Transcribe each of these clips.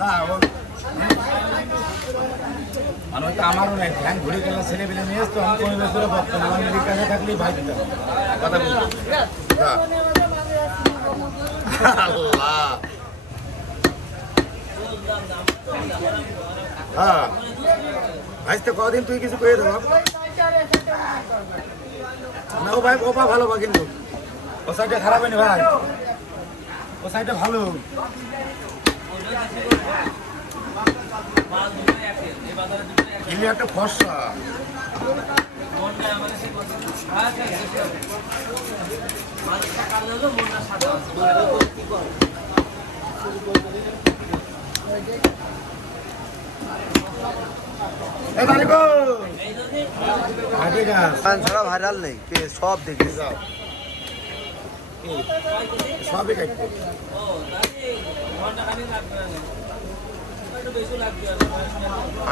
না মানে হয়তো আমারও নাই ধ্যান ঘুরে গেল ছেলে পেলে নিয়ে আসতো আমি কোনো বছরে ভাবতাম আমার নিজের কাছে থাকলেই ভাই দিতাম কথা বলতো আল্লাহ হ্যাঁ ভাই তো কদিন তুই কিছু করে দেব না ও ভাই ওপা ভালো বা কিন্তু ও সাইডটা খারাপ হয়নি ভাই ও সাইডটা ভালো ইনি একটা ফর্সা ছাড়া ভাইরাল নেই সব দেখে সবই কাটবো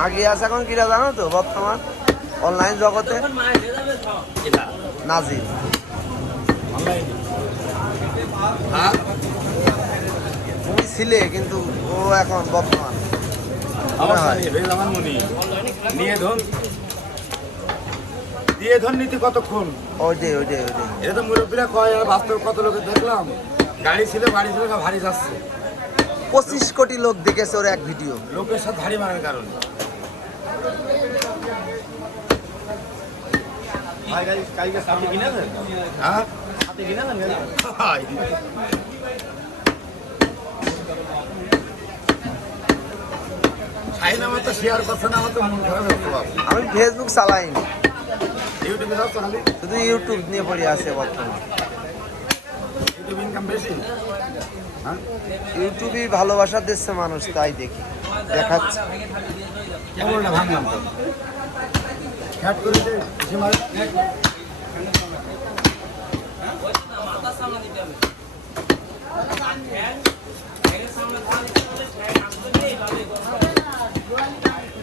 আগে আছে এখন কিরা জানো তো বর্তমান অনলাইন জগতে নাজির তুমি ছিলে কিন্তু ও এখন বর্তমান দিয়ে ধন নীতি কতক্ষণ ওইটাই এটা তো মুরব্বীরা কয় আর বাস্তব কত লোকে দেখলাম গাড়ি ছিল বাড়ি ছিল ভারী যাচ্ছে 25 কোটি লোক দেখেছে ওর এক ভিডিও লোকের সাথে ধাড়ি মারার কারণে হ্যাঁ আমার তো শেয়ার করছে না আমার তো মন খারাপ হচ্ছে বাবা আমি ফেসবুক চালাইনি ইউটিউবে যাচ্ছ খালি শুধু ইউটিউব নিয়ে পড়ে আছে বর্তমান ইউটিউব ইনকাম বেশি হ্যাঁ ইউটিউবই ভালোবাসা দিচ্ছে মানুষ তাই দেখি দেখাচ্ছে কেবলটা ভাঙলাম তো খ্যাট করে দে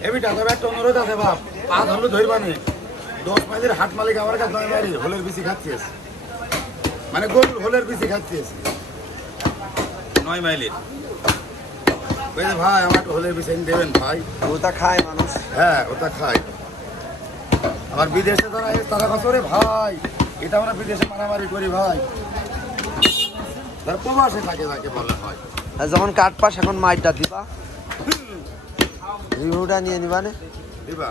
এবিটা তবে একটা অনুরোধ আছে বাপ পা ধরলে ধরবানি 10 মাইলের হাট মালিক আমার কাছে 9 মাইলের হোলের বেশি খাচ্ছিস মানে গরুর হোলের বেশি খাচ্ছিস 9 মাইলের বলে ভাই আমার একটু হোলের বেশি দেবেন ভাই ওটা খায় মানুষ হ্যাঁ ওটা খায় আমার বিদেশে তারা কত রে ভাই এটা আমরা বিদেশে মারামারি করি ভাই তার প্রবাসে থাকে তাকে বলা হয় আর যখন কাট পাস এখন মাইটা দিবা রিভিউটা নিয়ে নিবা নে দিবা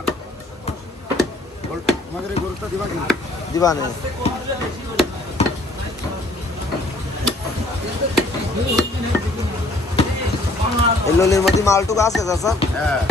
তোমাদের এই গরুটা দিবা কি দিবা নে এই ললির মধ্যে মালটুকু আছে চাচা হ্যাঁ